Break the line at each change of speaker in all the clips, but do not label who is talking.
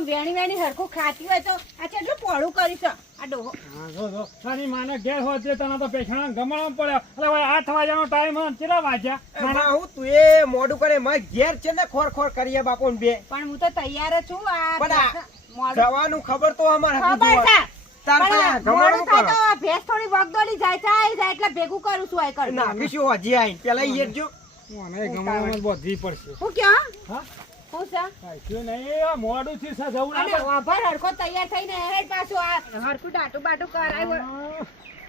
આમ વેણી વેણી હરખું ખાતી હોય તો આ કેટલું પોળું કર્યું છે? આ ડોહો.
હા, જો, જો. તારી માને ઘેર હોત તે તને તો પેછાણા ગમાડવા પડે એટલે હવે આઠ વાગ્યાનો ટાઈમ હોય કેટલા વાગ્યા?
એમાં હું તું એ મોડું કરે. માર ઘેર છે ને ખોર ખોર કરીએ બાપુ બે.
પણ હું તો તૈયાર છું. આ
પણ આ જવાનું ખબર તો અમારે હતું
ખબર છે.
કરો.
આ ભેંસ થોડી વગદોડી જાય જાય જાય એટલે ભેગું કરું છું આ કરું
નાખીશું હજી આઈને. પેલા એ જો.
મને ગમાડવામાં બધી પડશે.
હું ક્યાં?
હા? આ મોડું થી જવું ના
અને
પડે.
વાભર હરખો તૈયાર થઈને હેડ પાછું આ હરખું ડાટું બાટું કરાય
આ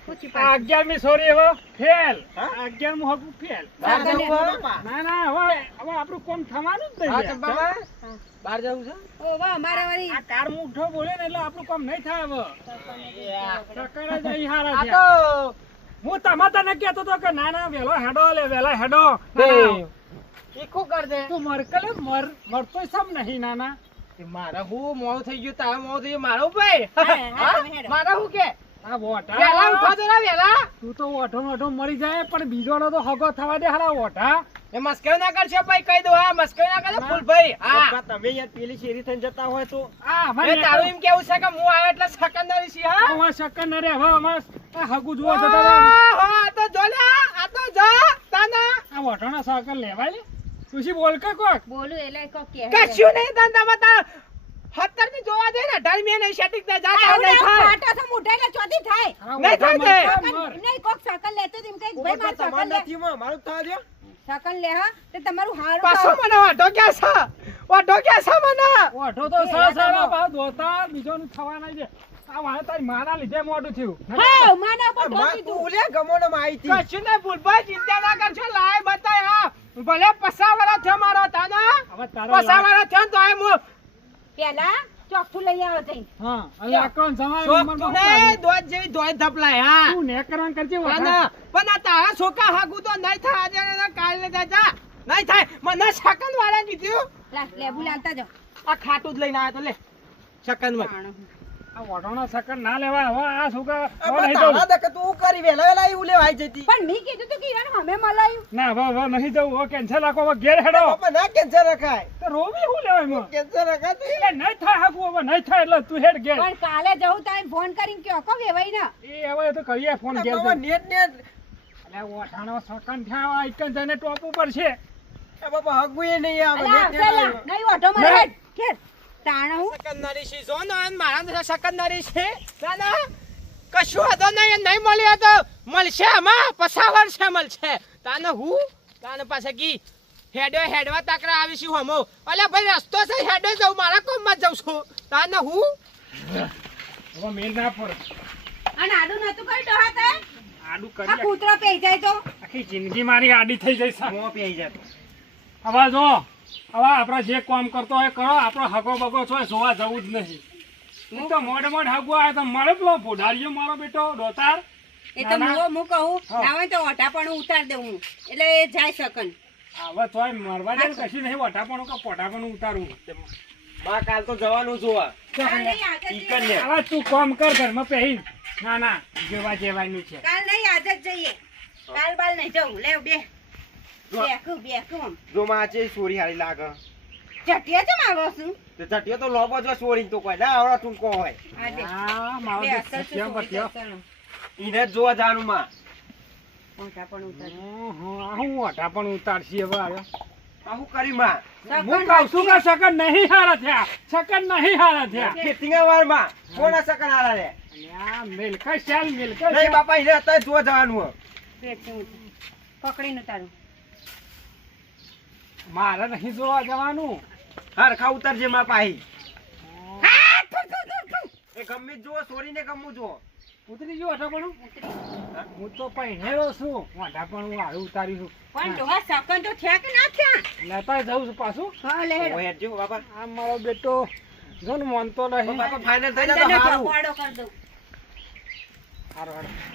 પૂછી પાછું.
અગિયારમી સોરી હવે ફેલ. અગિયારમું હકું ફેલ.
બહાર
સાગર
જવું
ને-
હોય?
ના ના હવે હવે આપણું કોમ થવાનું જ નહીં
બહાર જવું છે?
ઓ વાહ અમારે વળી
આ કાર મુઠ્ઠો બોલે ને એટલે આપણું કામ નહીં થાય હવે. ટકર જ અહીં હારા છે. હું તમે તને કહેતો હતો કે ના ના વેલો હેડો લે વેલા હેડો.
તે. ઈકો કર દે.
તું મરકલે મર મરતો સમ નહીં નાના.
મારે હું મોડું થઈ ગયું તારે મોડું થઈ ગયું મારે ભાઈ. મારે હું કે?
આ વોટા.
વેલા ઉઠો તો ના વેલા.
તું તો ઓઠો ઓઠો મરી જાય પણ બીજો તો હગો થવા દે હારા ઓઠા
એ મસ્કરી ના કરશે ભાઈ કહી દો હા મસ્કરી ના કરશે ફૂલ ભાઈ હા. તમે યાર પેલી શેરી થઈને જતા હોય તો? હા
મને
તારું એમ કેવું છે કે હું આવ્યો એટલે સકંદરી છે હા?
હું સકંદરી ન રે હવે અમાર આ હગું જોવા જતા
હા તો જો લે આ તો જો તાના.
આ ઓઠોના સાકર લેવાય લે. તું શી બોલ કે કોક?
બોલું એટલે કોક કે
કશું નહીં ધંધામાં તાર સત્તરની જોવા દે ને અઢાર મેં નહીં સેટિંગ થાય જા નહીં થાય.
ફાટો તો મોઢે એટલે ચોથી થાય.
નહીં થાય
નહીં, કોક સકલ લેતો તો કઈ કે ભાઈ મારે શકન લે.
મારું થા દે
સકલ લે હા? તે તમારું હારું
પાછો મને વાઢો ક્યાં સા વાઢો ક્યાં સા મને?
ઓઠો તો સા સારા ભાવ ધોતા બીજોનું થવાના છે. આ વાળા તારી માના લીધે મોઢું થયું.
હા માના
માં
ઢોકી
તું.
તું.
ઓલે ગમોનામાં આવી હતી. કશું નહીં ભૂલભાઈ ચિંતા ના કરશો લાય બતાય હા. ભલે પસા વાળા થયો મારો તાના
હવે
પસા વાળા થયો તો આય હું
પેલા ચોખ્ઠું લઈ આવો જઈને.
હા હવે સમાય
ચોખ્ઠું ને દોજ જેવી દોય ધપલાય હા.
તું ને કરવાનું કરજે
વાના પણ આ તારા છોકરા હાગું તો નહીં થાય આજે ને કાલે દાદા નહીં થાય મને શકન વાળા કીધું.
લે લેબુ લાલતા જો
આ ખાટું જ લઈને આવ્યો તો લે
શકનમાં સકર ના હવે આ હવે નહીં જવું.
તું કરી વેલા વેલા એવું લેવાય જતી
પણ મેં કીધું તું કે યાર અમે મલાયું
ના હવે હવે નહીં જવું હવે કેન્સલ રાખો હવે ઘેર હેડો
બાપા ના કેન્સર રખાય
તો રોવી શું લેવાય એમાં?
કેન્સર રખાતું
એટલે નહીં થાય હાકું હવે નહીં થાય એટલે તું હેડ ઘેર
પણ કાલે જવું તારે ફોન કરીને કયો કો વેવાઈ ના
એ હવે તો કરીએ ફોન ઘેર જઈને.
નેટ નેટ
એટલે ઓઠાનો સકન થયા આ એકન જઈને ટોપ ઉપર છે
એ બાપા હગું એ નહીં આવે નેટ નેટ
આવશે લા.
આવ્યું.
નહીં ઓઢો મારે હેડ. ઘેર. તાણે?
છે. જો ને મારા તો સેકન્ડરી છે. ના ના. કશું હતો નહીં નહીં મળ્યો તો મળશે આમાં. પસાવર છે મળશે. તાને હું? તાને પાસે કી? હેડો હેડવા તાકરા આવીશું હમો. અલે ભાઈ રસ્તો છે હેડો જાઉં. મારા કોમમાં જાઉં છું. તાને હું?
હવે મેલ ના પડે.
અને આડું નતું કરી ડોહા તે?
આડું
આ કૂતરો પેઈ જાય તો?
આખી જિંદગી મારી આડી થઈ
જાય પેઈ
હવે જો. હવે આપણે જે કામ કરતો હોય કરો આપણો હગો બગો છો જોવા જવું જ નહીં. હું તો મોડે મોઢ હગો આવે તો મળે પેલો ભોડારીયો મારો બેટો ડોતાર
એ તો. હું હું કહું. ના હોય તો ઓટા પણ ઉતાર દઉં હું. એટલે એ જાય શકન
હવે તોય મરવા દે કશું નહીં વટાપણું કે પણ ઉતારવું
બા કાલ તો જવાનું જોવા.
હવે તું કામ કર ઘરમાં પહેરી. ના ના જેવા જેવાની છે.
કાલ નહીં આજે જ જઈએ. કાલ બાલ નહીં જવું. લે બે. બેકું બેકું
જો માં છે સોરી હારી લાગે.
ચટિયા છે આવો છું
તે ચટિયો તો લોબો જો સોરી તો કોઈ. ના આવડા હોય.
આ
મારો પત્યો.
ચાલો.
ઈને જોવા જાનું માં.
પણ ઉતાર.
હં, આ હું હવે આવ્યો
આ હું કરી માં?
હું કહું છું કે સકન નહીં હારા થયા. સકન નહીં હારા થયા.
ખેતીના વારમાં કોના સકન હારા રે?
આ મિલકત ચાલ મિલકત
નહીં બાપા ઈને અત્યારે જોવા જવાનું હોય.
પકડીને ઉતારું.
મારે નહીં જોવા જવાનું.
હરખા ઉતરજે માં પાહી. એ ગમે જ જુઓ સોરી ને ગમું જુઓ.
ઉતરી ગયો વટાપણું હું. તો પહેરેલો છું. વટાપણું હારું ઉતારી છું.
પણ ડોહા સકન તો થયા કે ના થયા.
લેતા જઉં છું પાછું.
હા લે.
હેડજો બાપા.
આ મારો બેટો. જો ને માનતો નહીં.
બાપા ફાઇનલ થઈ જાય તો સારું
ચોપાડો કરી દઉં.
હારું, હારું.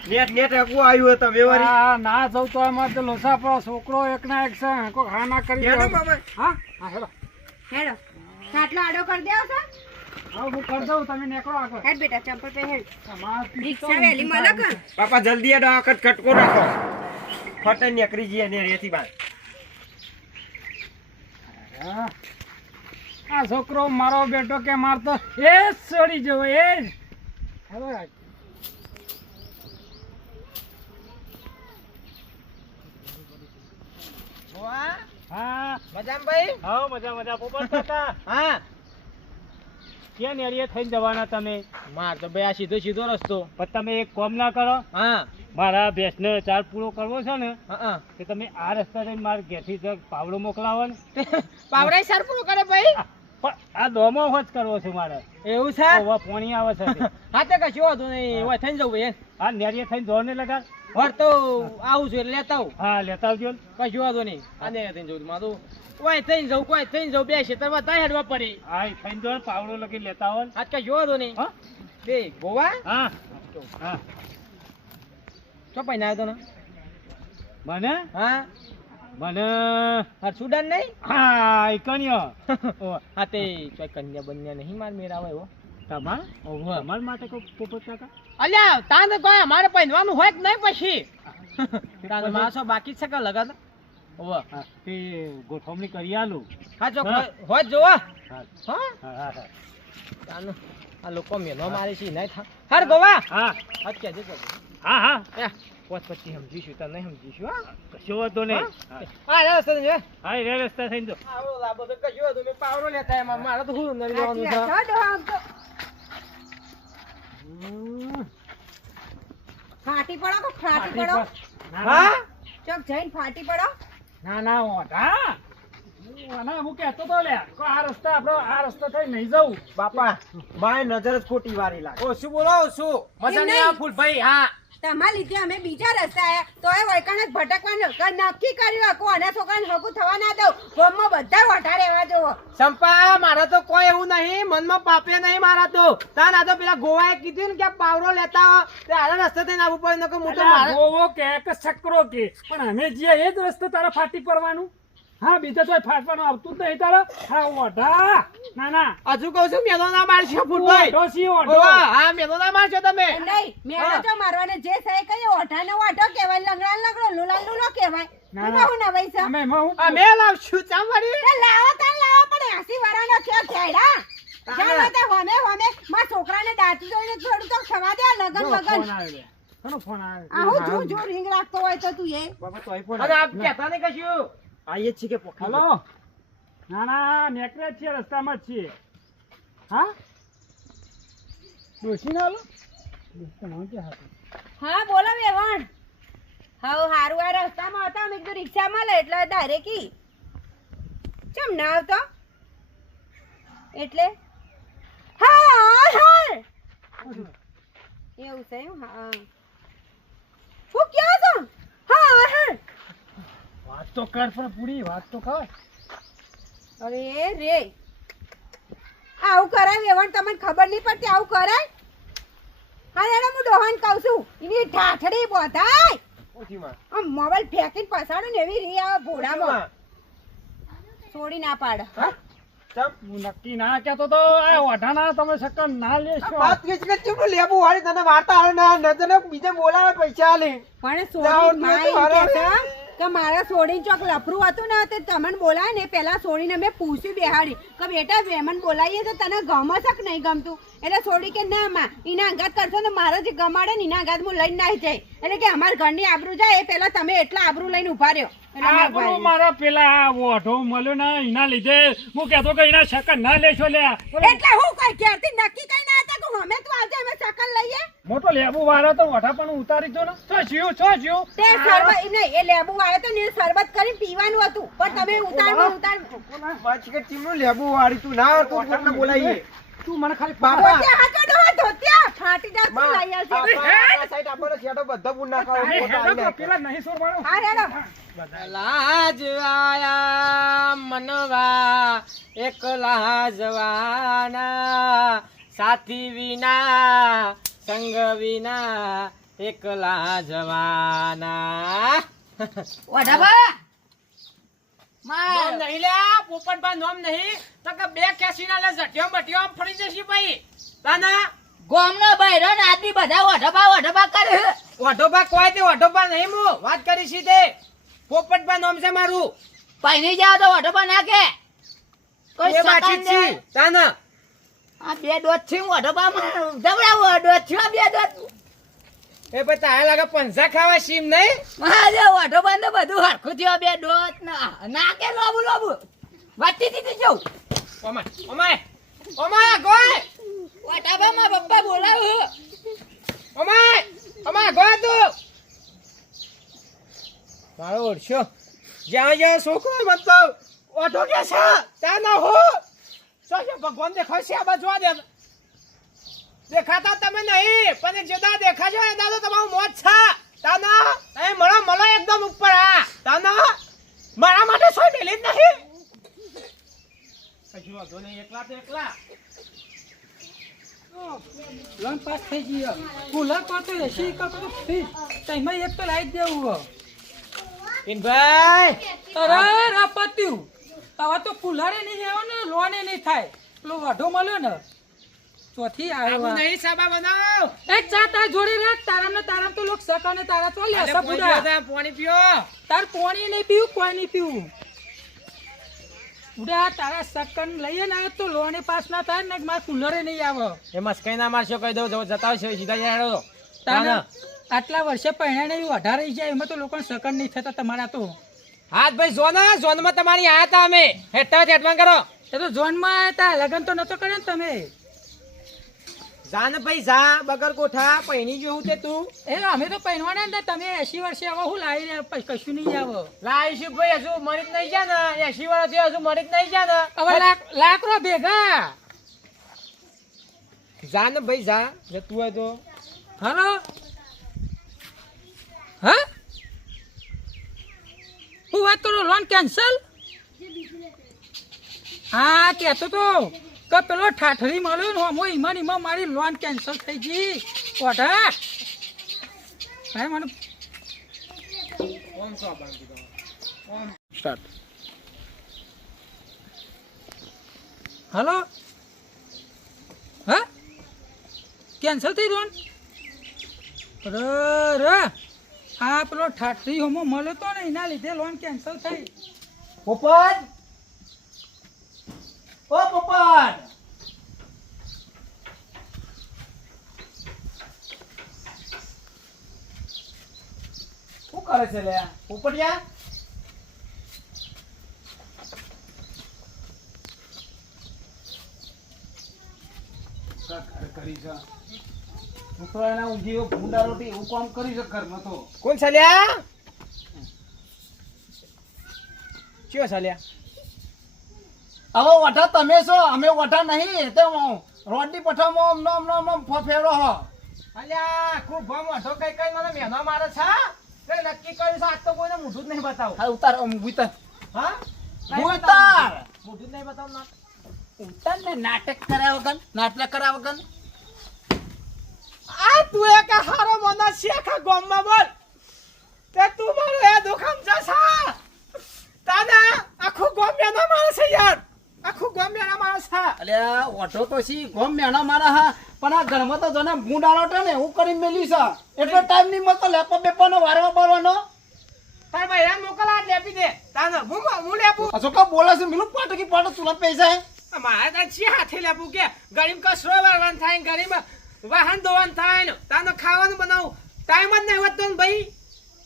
નેટ નેટ હકવું આવ્યું હતું વેવારી
ના જવું તો એમાં તો લોસા છોકરો એક ના એક છે કોઈ હા ના કરી
હેડો
દે. હા? હા હેડો.
હેડો. ખાટલો આડો કરી દેવો છો?
હા હું કરી દઉં તમે નીકળો આગળ.
હેડ બેટા ચંપલ પે હેડ.
તમારા
રિક્ષા વહેલી મળે કે
બાપા જલ્દી કટકો રાખો ફટે નીકળી જઈએ ને રેતી બાર.
આ છોકરો મારો બેટો કે મારતો એ જ છોડી જવો એ જ. હવે
વાહ,
હા.
મજામાં ભાઈ?
હા મજા મજા પોપટ કાકા.
હા.
ક્યાં નેરીએ થઈને જવાના તમે?
માર તો ભાઈ આ સીધો સીધો રસ્તો.
પણ તમે એક કોમ ના કરો.
હા.
મારા ભેંસને ચાર પૂરો કરવો છે ને કે તમે આ રસ્તા થઈને મારા ઘેરથી જગ પાવડો મોકલાવો ને.
પાવડા સર પૂરો કરે ભાઈ.
આ- પણ આ દોમો જ કરવો છે મારે.
એવું છે?
ઓવા પોણી આવે છે.
હા તે કશું વાંધો નહીં. એવા થઈને જવું ભાઈ
આ નેરીએ થઈને દોડ ને લગા
તો આવું છું એટલે લેતા આવું.
હા લેતા આવજો.
કશું વાંધો નહીં. આ ને થઈને જવું મારું. કોઈ થઈને જવું કોઈ થઈને જવું બે ક્ષેત્ર બધા હેડવા પડે
હા થઈને દોડ પાવડો લગી લેતા આવો
આજ કશું વાંધો નહીં. બે ગોવા?
હા. હા.
ચો આવ્યો ને?
મને?
હા.
મને?
હા સુડાન નહીં?
હા કન્યા.
હા તે કન્યા બન્યા નહીં માર મેરા આવે એવો.
તમાર
ઓહો
તમાર માટે કો પોપટ કાકા?
અલ્યા તાન તો કોઈ અમારે પહેરવાનું હોય જ નહીં પછી. તાન માસો બાકી છે કે લગન? ઓહો.
હા તે ગોઠવણી કરી આલું.
હા જો હોય જ જોવા.
હા.
હા? તાન આ લોકો મેનો મારે છે નહીં થા હર ગોવા.
હા.
અચ્છા કેજે
હા હા.
એ પોત પછી સમજીશું તને નહીં સમજીશું હા?
કશો વાંધો નહીં. હા.
રે રસ્તે જો
હા રે રસ્તા થઈને જો.
લાંબો તો કશું હતું મેં પાવરો લેતા એમાં મારે તો હું નરી જવાનું છે
છે, ડોહા આમ તો. ફાટી પડો તો ફાટી પડો?
હા?
ચોક જઈને ફાટી પડો?
ના ના ઓઢા ના હું કહેતો તો લે આ રસ્તા આપણો આ રસ્તો થઈ નહીં જવું.
બાપા બાય નજર જ ખોટી વારી લાગે. ઓ શું બોલો શું મજા નહીં? આ
નહીં.
ફૂલભાઈ હા.
તમારા લીધે અમે બીજા રસ્તા આયા તો એ વૈકણ જ ભટકવાનું. નક્કી કર્યું હકું? અને છોકરાને હકું થવા ના દઉં? ગામમાં બધા વઢા એવા જોવો
સંપા મારા તો કોઈ એવું નહીં. મનમાં પાપે નહીં મારા તો. તા ના તો પેલા ગોવાએ કીધું ને કે પાવરો લેતા આવો. આના રસ્તે થઈને આવવું પડે નકર હું તો
ગોવો કે કે સકરો કે. પણ અમે જે એ જ રસ્તે તારા ફાટી પડવાનું? હા બીજા તો ફાટવાનું આવતું જ નહીં તારે. હા ઓઢા. ના ના.
હજુ કહું છું? મેલો ના મારશો ફૂટભાઈ
ઓઢો સી ઓઢો?
હા મેલો ના મારશો તમે.
નહીં મેળો તો મારવાને જે થાય કઈ ઓઢા ને ઓઢો કહેવાય લંગડા લંગડો લુલા લુલો કહેવાય.
ના,
હું
ના.
ભાઈ સા
અમે એમાં હું
અમે લાવશું ચામડી
તે લાવો તાન લાવો પણ એસી વાળાનો થયો ખેડા?
તાને.
જાણો તે હોમે હોમે માં છોકરાને દાંત જોઈને થોડું તો ખવા દે આ લગન
જો ફોન
આવે
આવ્યો લે. શાનો ફોન આવ્યો?
આવું જો જો રિંગ રાખતો હોય તો તું એ.
અને આપ કેતા ને કશું? આઈએ છીએ કે
હલો? ના ના નેકરે છીએ રસ્તામાં જ છીએ હા? ડોસી ના હાલો?
હા બોલો વેવણ. હા હારું આ રસ્તામાં હતા મેં કીધું રિક્ષા મળે એટલે ડાયરેક્ટ કી ચમ ના આવતો? એટલે? હા હા. એવું છે એમ? હા હું. ક્યાં
વાત તો કર પણ પૂરી વાત તો કર.
અરે રે. આવું કરાય વેવણ તમને ખબર નહીં પડતી આવું કરાય હા એને હું ડોહન કહું છું. એની ઠાઠડી બોધાય. આમ મોબાઈલ ફેંકીને પસાડું ને એવી રી આવે ભોડામાં. છોડી ના પાડે.
હું? નક્કી ના કહેતો તો આ ઓઢાના તમે સકન ના લેશો
લેબુ વાળી તને વાર્તા આવે ના નજર બીજે બોલાવે પૈસા આલે.
પણ છે કે મારા સોડીને ચોક લફરું હતું ને તે તમને બોલાય ને પેલા સોડીને મેં પૂછ્યું બેહાડી. કે બેટા વેમન બોલાવીએ તો તને ગમે છે કે નહીં ગમતું? એટલે સોડી કે ના માં એના અંગાત કરશો ને મારે જે ગમાડે ને એના અંગાત હું લઈને નાહી જાય એટલે કે અમારા ઘરની આબરૂ જાય એ પેલા તમે એટલા આબરૂ લઈને ઊભા રહ્યો. રહ્યા.
મારા પેલા ઓઢો મળ્યો ને એના લીધે હું કહેતો કે એના શકર ના લેશો લે
એટલે હું કઈ ક્યારથી નક્કી કઈ ના કે અમે તું આવજે અમે સકલ લઈએ.
મોટો લેબુ વાળો તો પણ ઉતારી દો ને. છો જીવ છો જીવ
તે શરબત નહીં એ લેબુ વાળો તો ને સરબત કરી પીવાનું હતું. પણ તમે ઉતાર ઉતાર
લેબુ વાળી તું. ના તું કોને બોલાઈએ
તું મને ખાલી
બાબા.
ધોતિયા હાચો ડોહા ધોતિયા. ફાટી જા તું લઈ આવજે.
સાઈડ આપણો છેડો બધો બુન
તો
નાખે.
પેલા નહીં સોરવાનો
હા રેડો
લાજ આયા મનવા એક જવાના. સાથી વિના સંગ વિના એકલા જવાના.
ઓઢાબા
નોમ નહીં લ્યા પોપટભા નોમ નહીં. તો કે બે કેસીના લે જટ્યો બટ્યો ફરી જશે ભાઈ. તાના
ગોમનો બૈરો ને આદમી બધા ઓઢાબા ઓઢાબા કરે.
વઢોબા કોઈ તે નહીં હું વાત કરી સીધે. પોપટભા નોમ છે મારું.
પૈણી જાવ તો ઓઢાબા ના કે
કોઈ
છી તાના
આ બે દોત છે હું અઢોબામાં જવડાવો દોત છે બે દોત
એ પછી તારે લાગે પંજા ખાવા સીમ નહીં?
મારે અઢોબા ને બધું હરખું થયો બે દોત ના ના કે લોબુ લોબુ. વચ્ચે દીધી જવું
ઓમા ઓમા ઓમા ગોય
વટાબામાં પપ્પા બોલાવ્યું
ઓમા ઓમા ગોય તું. મારો ઓળખ્યો જ્યાં જ્યાં છોકરો મતલબ ઓટો કે છે ત્યાં ના હો. શું છે ભગવાન દેખાય છે આ બાજુ આ દેખાતા તમે નહીં પણ જેદા દેખાશો એદા તો તમારું મોત છે. તાના તમે મળો મળો એકદમ ઉપર આ તાના મારા માટે સોય મેલી જ નહીં. કશું વાંધો નહીં એકલા તો એકલા.
લોન પાસ થઈ ગયો. કુલર એસી કરો તો ફ્રીજ તેમાં એક તો લાવી દેવું હો
પિનભાઈ.
અરે પત્યું હવે તો કુલરે નહીં ને લોને નહીં થાય. પેલો વાઢો મળ્યો ને ચોથી આવ્યો
નહીં સાબા બનાવો.
એ ચા તાર જોડે રાખ તારામ ને તારામ તો લોક સકાને તારા તો લે
અરે
સા
પોણી તા,
તાર પાણી નહીં પીવું કોઈ નહીં પીવું. બુડા તારા સકન લઈએ ને તો લોને પાસ ના થાય ને મારે કુલરે નહીં આવે.
એમાં મસ્કાઈ ના મારશો કહી દઉં જો જતા હશે સીધા
તારે આટલા વર્ષે પહેણ્યા નહીં અઢાર રહી જાય એમાં તો લોકોને સકન નહીં થતા તમારા તો.
હાથ ભાઈ ઝોન ઝોનમાં તમારી આ હતા અમે. હેઠા હેઠમાં કરો.
એ તો ઝોનમાં આવ્યા હતા લગન તો નતો કર્યો ને તમે.
જાન ભાઈ જા બગર કોઠા પૈણી જેવું તે તું.
એ અમે તો પહેરવાના ને તમે એસી વર્ષે આવો હું લાવી રહ્યા પછી કશું નહીં આવે.
લાવીશું ભાઈ હજુ મરી જ નહીં જા ને. એસી વર્ષે થયો હજુ મરી જ નહીં જા ને.
હવે લાખ લાકડો ભેગા.
જા ને ભાઈ જા. જતું હોય તો.
હલો? હા? હું વાત કરું લોન કેન્સલ હા કહેતો તો કે પેલો ઠાઠરી મળ્યો ને હું ઈમાન ઈમાં મારી લોન કેન્સલ થઈ ગઈ. ઓઢા. ભાઈ મને હલો? હા? કેન્સલ થઈ લોન રે હા, પેલો ઠાઠરી હોમો મળ્યો તો ને એના લીધે લોન કેન્સલ થઈ.
પોપટ! ઓ પોપટ! શું કરે છે લે? પોપટિયા? કરી છે? છોકરાના ઊંઘી ભૂંડા રોટી એવું કામ કરી છે ઘરમાં તો.
કોણ ચાલ્યા ચિયો ચાલ્યા
હવે વટા તમે છો અમે વટા નહીં તે રોડની પઠામાં અમનો અમનો અમનો ફેરો હો.
અલ્યા ખૂબ ભમ અઢો કઈ કઈ મને મેનો મારે છે નક્કી કર્યું છે આજ તો કોઈને મોઢું જ નહીં બતાવું.
હા ઉતાર ઉતાર.
હા?
ઉતાર!
મોઢું જ નહીં બતાવું ના.
ઉતાર ને નાટક કર્યા વગર નાટક કર્યા વગર.
આ તું એક હારો મને શેખા ગોમમાં બોલ. તે તું મારો એ દુખામ જશા. તાના આખું ગોમ મેનો મારે છે યાર. આખું ગોમ મેનો મારે છે.
અલ્યા ઓટો તો સી ગોમ મેણા મારા હા પણ આ ઘરમાં તો જોને હતો ને હું કરી મેલી છે. એટલો ટાઈમ નહીં મળતો લેપો બેપો નો વારવા પડવાનો
તાર ભાઈ એમ મોકલા લેપી દે. તાના હું હું લેપું?
અશોક કા બોલે છે? મિલું પાટકી પાટો તુરંત પૈસા મારા
મારે તો છે હાથે લેપું કે? ગરીબ કસરો વારવાનું થાય ગરીબ વાહન ધોવાનું થાય ને તાનો ખાવાનું બનાવું. ટાઈમ જ નહીં ને ભાઈ.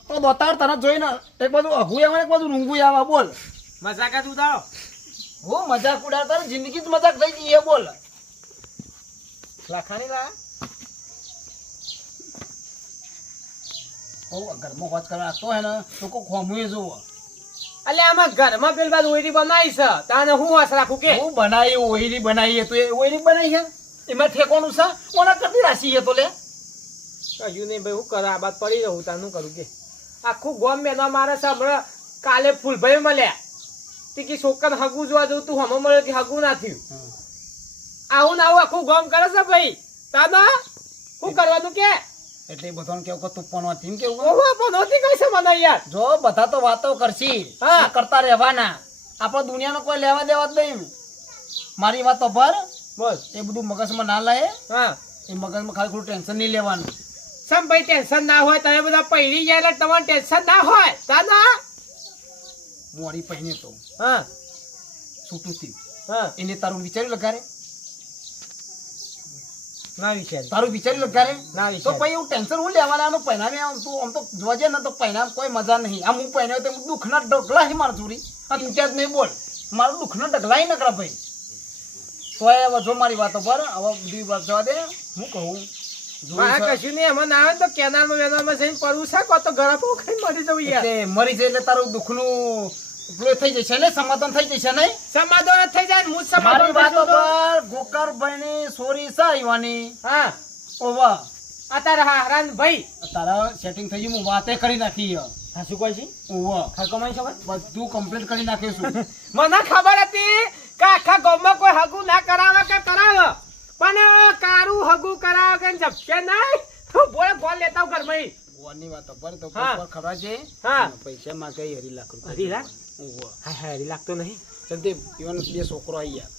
તો દોતાર તને જોઈને એક બાજુ હું આવે એક બાજુ રૂંગું આવે બોલ.
મજાક જ ઉતારો.
હું મજાક ઉડાડતા ને જિંદગી જ મજાક થઈ ગઈ એ બોલ.
લખાણી લા.
ઓ ઘરમાં વાત કરવા તો હે ને લોકો ખોમુએ જોવો
અલે આમાં ઘરમાં પેલી બાજુ ઓયરી બનાવી છે. તાને હું વાસ રાખું કે?
હું બનાવી ઓયરી બનાવી તો એ ઓયરી બનાવી છે. એમાં ઠેકોનું છે? ઓના કરતી રાશી છે તો લે.
કશું નહીં ભાઈ હું કરે આ બાદ પડી રહું તાનું કરું કે? આખું ગોમ મેનો મારે છે હમણાં કાલે ફૂલભાઈ મળ્યા. તે કે છોકરા હગું જોવા જવું તું હમણાં મળ્યો કે હગું ના થયું. આવું ને આવું આખું ગોમ કરે છે ભાઈ. તાના શું કરવાનું કે?
એટલે બધાને કેવું કે તું પણ હતી કેવું?
ઓહો પણ નહોતી કઈ છે મને યાર?
જો બધા તો વાતો કરશી.
હા.
કરતા રહેવાના. આપણે દુનિયાનો કોઈ લેવા દેવા જ નહીં. મારી વાતો પર
બસ.
એ બધું મગજમાં ના લાય
હા?
એ મગજમાં ખાલી ખોટું ટેન્શન નહીં લેવાનું.
સમ ભાઈ ટેન્શન ના હોય તમે બધા પહેરી જાય એટલે તમારે ટેન્શન ના હોય. તાના
મોડી પહેને તો
હા.
છૂટું થયું.
હા.
એને તારું વિચાર્યું લગારે
ના વિચાર
તારું વિચાર્યું લગારે
ના
તો
વિચાર
પછી એવું ટેન્શન હું લેવાના? આનું પહેરાવે આમ તું? આમ તો જોજે ને તો પહેરાવ કોઈ મજા નહીં. આમ હું પહેર્યો તો દુઃખના ડગલા છે મારા જોડી. આ તું ત્યાં જ નહીં બોલ. મારું દુઃખના ડગલા નકરા ભાઈ. તો એ જો મારી વાતો પર હવે બધી વાત જવા દે. હું કહું? જોઈ
કશું નહીં એમાં ના આવે તો કેનાલમાં વેનાલમાં જઈને પડવું છે? કો તો ગળા પો ખાઈ મરી જવું યાર.
મરી જાય એટલે તારું દુઃખનું પેલું થઈ જશે ને? સમાધાન થઈ જશે નહીં?
સમાધાન થઈ જાય હું સમાધાન
વાતો
થઈશું તો.
પર સોરી છે
હા.
ઓવા.
ભાઈ.
તારા સેટિંગ થઈ ગયું હું વાતે કરી નાખી હે.
શું કહે છે?
ઓવા.
માં
બધું કમ્પ્લીટ કરી નાખ્યું છું
મને ખબર હતી કે આખા ગામમાં કોઈ હગું ના કરાવે કે કરાવે? પણ કારું હગું કરાવે કે જપશે નહીં? બોલે બોલ લેતા હું ઘરમાં. ઈ.
વાત પર તો
હા.
ખબર છે?
હા.
પૈસા માં કઈ હરી લાખ રૂપિયા
હરી લાખ? હા હા હરી લાગતો નહીં.
ચાલ તે ઈવાનો બે છોકરો આવી યાર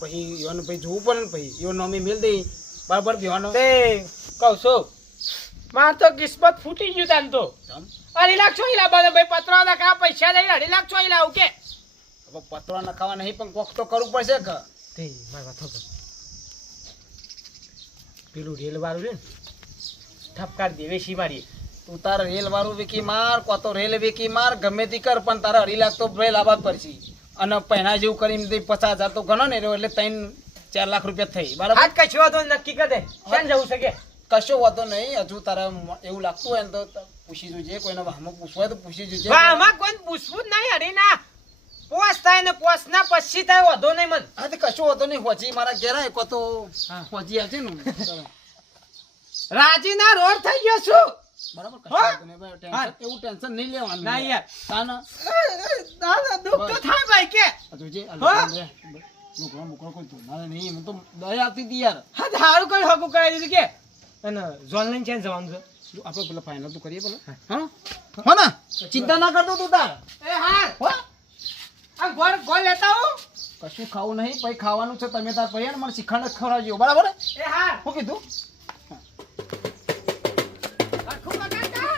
પછી ઈવાનો પછી જોવું પડે ને પછી. ઈવાનો નોમી મેલ દઈ. બરાબર બેવાનો?
તે કહું છું માર તો કિસ્મત ફૂટી ગયું તાન તો. અઢી લાખ છો લાવવાનો ભાઈ પત્રો ના કા પૈસા દઈ અઢી લાખ છો લાવું કે.
હવે પતરા નખાવા નહીં પણ કોક તો કરવું પડશે કે.
તે મારી વાત સાંભળ. પેલું રેલ વાળું ને ઠપકાર દેવે મારી
તું તાર રેલ વાળું વેકી માર કો તો રેલ વેકી માર ગમે તે કર પણ તારા અઢી લાખ તો રેલ આવા પડશે. અને પહેણા જેવું કરીને તે પચાસ હજાર તો ગણો ને એટલે ત્રણ ચાર લાખ રૂપિયા થઈ બરાબર?
આજ કશું વાંધો નક્કી કર દે. ક્યાં જવું શકે
કશો વાંધો નહીં હજુ તારા એવું લાગતું હોય ને તો પૂછી જોજે કોઈને વાહમાં પૂછવું હોય તો પૂછી જોજે.
આમાં કોઈ પૂછવું જ નહીં અરે ના. પોસ થાય ને પોસ ના પછી થાય વાંધો નહીં મન.
હા કશું વધો નહીં. હોજી મારા ઘેર આય કો તો હોજી આવશે ને.
રાજી ના રોડ થઈ ગયો છું.
બરાબર કશો
હા.
વાંધો નહીં, બરાબર, ટેન્શન- એવું ટેન્શન નહીં લેવાનું.
ના યાર.
તાના
ના ના તો થાય ભાઈ કે.
જોજે આ
હા.
લોકોને રે. છોકરો બોકરો કોઈ ધોનારે નહીં. મને તો દયા આવતી હતી યાર.
હા તો કઈ હગું કરાવી દીધું કે. અને જોન લઈને ક્યાં જવાનું છે.
આપણે પેલા ફાઇનલ તો કરીએ પેલા? હા. હો ચિંતા ના કરતો તું તાર.
એ હો? આ ગોળ ગોળ લેતા હું
કશું ખાવું નહીં પછી ખાવાનું છે તમે તાર પછી મને શીખંડ જ ખવડાવજો. બરાબર
એ હા.
હું કીધું?
હા બગાડતા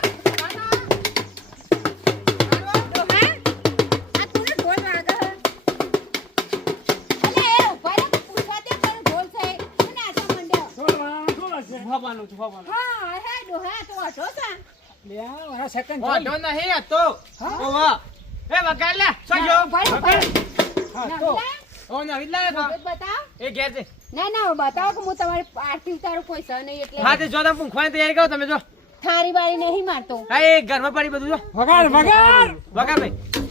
ડોહા, તો
જુફાવાનું
હા, હે, આ તો અઢો છે.
વાંધો નહીં આ તો. ઓવા એ વગાડ લે? ઓ એ ઘેર છે.
ના ના બતાવો કે હું તમારી આરતી ઉતારું પૈસા નહીં એટલે.
હા તે જો તમે પૂંખવાની તૈયારી કરો તમે જો.
થારી વાળી નહીં મારતો.
હા એ ઘરમાં પડી બધું જો.
વગાડ વગાડ
વગાડ ભાઈ.